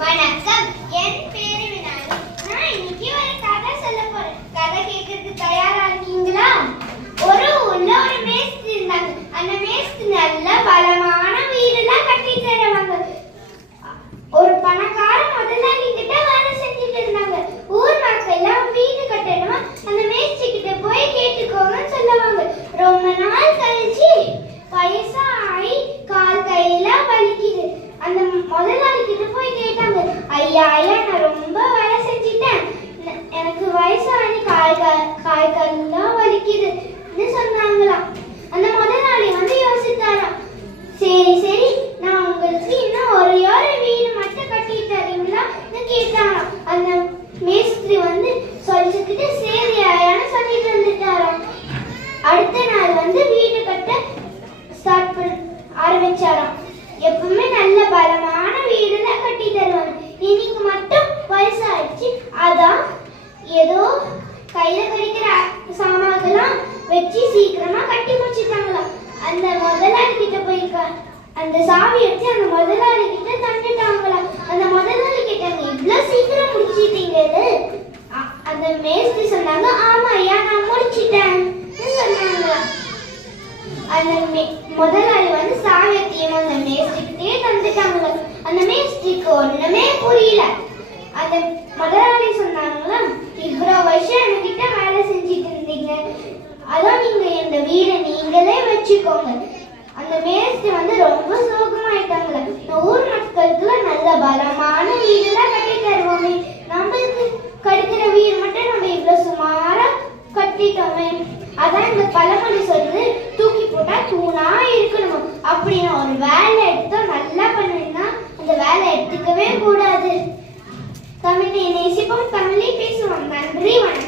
வணக்கம். என் பேரு விநாயகி. நான் இன்னைக்கு ஒரு கதை சொல்ல போறேன். கதை கேட்கறதுக்கு தயாரா இருக்கீங்களா? ஒரு ஊர்ல ஒரு மேஸ்திரி இருந்தாங்க. அந்த மேஸ்திரி நல்ல பலமான வீடுலாம் கட்டி தருவாங்க. ஒரு பணக்கார முதலாளி கிட்ட வேலை செஞ்சுட்டு இருந்தாங்க. ஊர் மக்கள் எல்லாம் வீடு கட்டணுமா அந்த மேஸ்திரி கிட்ட போய் கேட்டுக்கோங்கன்னு சொல்லுவாங்க. ரொம்ப நாள் கழிச்சு வயசாகி கால் கையெல்லாம் வலிக்குது. அந்த முதலாளி கிட்ட போய் கேட்டாங்க, ஐயா நான் ரொம்ப வேலை செஞ்சிட்டேன், எனக்கு வயசாகி கால் கையெல்லாம் வலிக்குதுன்னு சொன்னாங்களாம். அந்த முதலாளி யோசித்தாராம், சரி நான் உங்களுக்கு இன்னும் ஒரு வீடு மட்டும் கட்டி தரீங்களான்னு கேட்டாராம். அந்த மேஸ்திரி சொல்லிக்கிட்டு சரி ஆயான்னு சொல்லிட்டு வந்துட்டாராம். அடுத்த நாள் வீடு கட்ட ஸ்டார்ட் ஆரம்பிச்சாராம். எப்பவுமே நல்ல பலமான வீடுலாம் கட்டி தருவாங்க. இன்னைக்கு மட்டும் வயசாயிடுச்சு, அதான் ஏதோ கையில கிடைக்கிற சாமான்லாம் வச்சு சீக்கிரமா கட்டி முடிச்சுட்டாங்களாம். அந்த முதலாளி கிட்ட போயிருக்க அந்த சாவி எடுத்து அந்த முதலாளி கிட்ட தந்துட்டாங்களாம். அந்த முதலாளி கேட்டாங்க, இவ்வளவு சீக்கிரம் முடிச்சிட்டீங்கன்னு. அந்த மேஸ்திரி சொன்னாங்க, ஆமா ஐயா நான் முடிச்சிட்டேன்னு சொன்னாங்களாம். அந்த முதலாளி சாவியத்தையும் அந்த மேஸ்திரிக்கிட்டே தந்துட்டாங்க. அந்த மேஸ்திரிக்கு ஒண்ணுமே புரியல. அந்த முதலாளி சொன்னாங்களா, இவ்வளவு வருஷம் என்கிட்ட வேலை செஞ்சுட்டு இருந்தீங்க, அதான் நீங்க இந்த வீடை நீங்களே வச்சுக்கோங்க. அந்த மேஸ்திரி ரொம்ப சோகமாயிட்டாங்களே, ஊர் மக்களுக்கு நல்ல பலமான வீடுலாம் கட்டி தருவோமே, நம்மளுக்கு கட்டுக்கிற வீடு மட்டும் நம்ம இவ்வளவு சுமாரா கட்டிட்டோமே. அதான் இந்த பழமொழி சொல்லுது, தூக்கி போட்டா தூணா இருக்கணும். அப்படின்னு ஒரு வேலை எடுத்தா நல்லா பண்ணுவீங்கன்னா அந்த வேலை எடுத்துக்கவே கூடாது. தமிழை நேசிப்போம், தமிழை பேசுவோம். நன்றி, வணக்கம்.